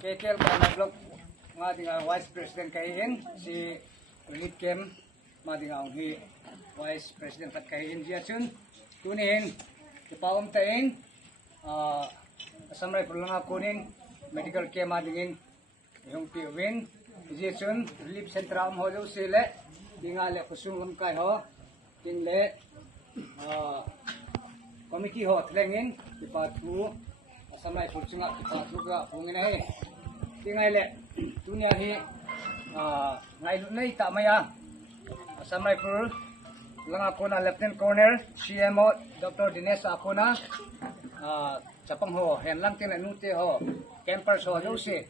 KKL Kaimai Block Madinga Vice President Kahin si Relief Camp Madinga Hi Vice President Pat Kahin Jiachun Tunin Kipawam Taing Samrai Pulanga Kuning Medical Camp Madingin Yung Piwin Jiachun Relief Center Am Hojo Sile Dinga Le Kusung Kai Ho Ting Le Committee Ho Tlengin Kipatu Samrai Pulsunga Kipatu Ga Pungin Tingay le dunia hi ngai lunai ta maya samrai pur langa kona Lieutenant Colonel CMO Dr. Dinesh Akona chapang ho henlang tin nute ho campers ho jose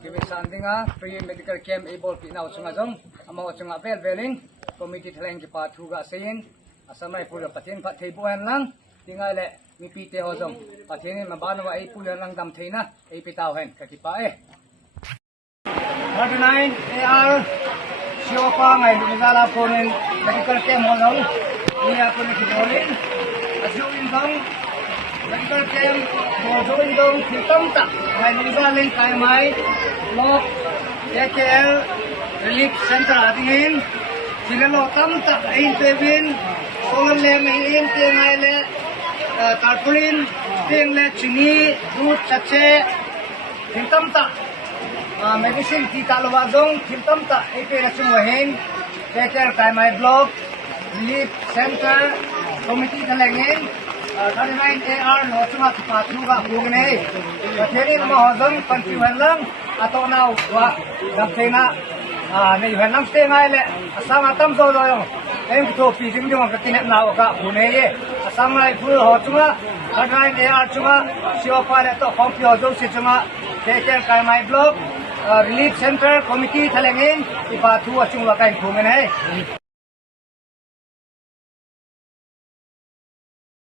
kebe sandinga free medical camp able pinau sunga jong amo sunga vel veling committee thleng ki pa thuga sein samrai pur patin pha theibu henlang tingay le mi pite ho jong patin ma banwa ai pu henlang dam theina ai pitau hen ka ki pa 39 AR Siopa ngai Luzala Ponen Medical Camp Molong ini aku ni kidolin ajuin dong Medical Camp ajuin dong hitam tak ngai Luzalin Kaimai Block KKL Relief Center adingin sinelo tam tak ain tebin solar le main tengai le tarpaulin teng le chini दूध chache hitam tak medicine kita lawagong hitam tak ipe na sumuhin KKL Kaimai Block Relief Center Committee Talengin 39 AR no chunga pathuga pugne patheri ma hozong pantiwan lang ato na wa dapena nei hanam te ngai le asam atam zo lo yo em to pi jing jong ka tinet na ka pune ye asam ngai pu ho chunga 39 AR chunga siopa le to hom pi ho zo si chunga KKL Kaimai Block Relief Center Committee Thalengin ipathu achung lakai phungen hai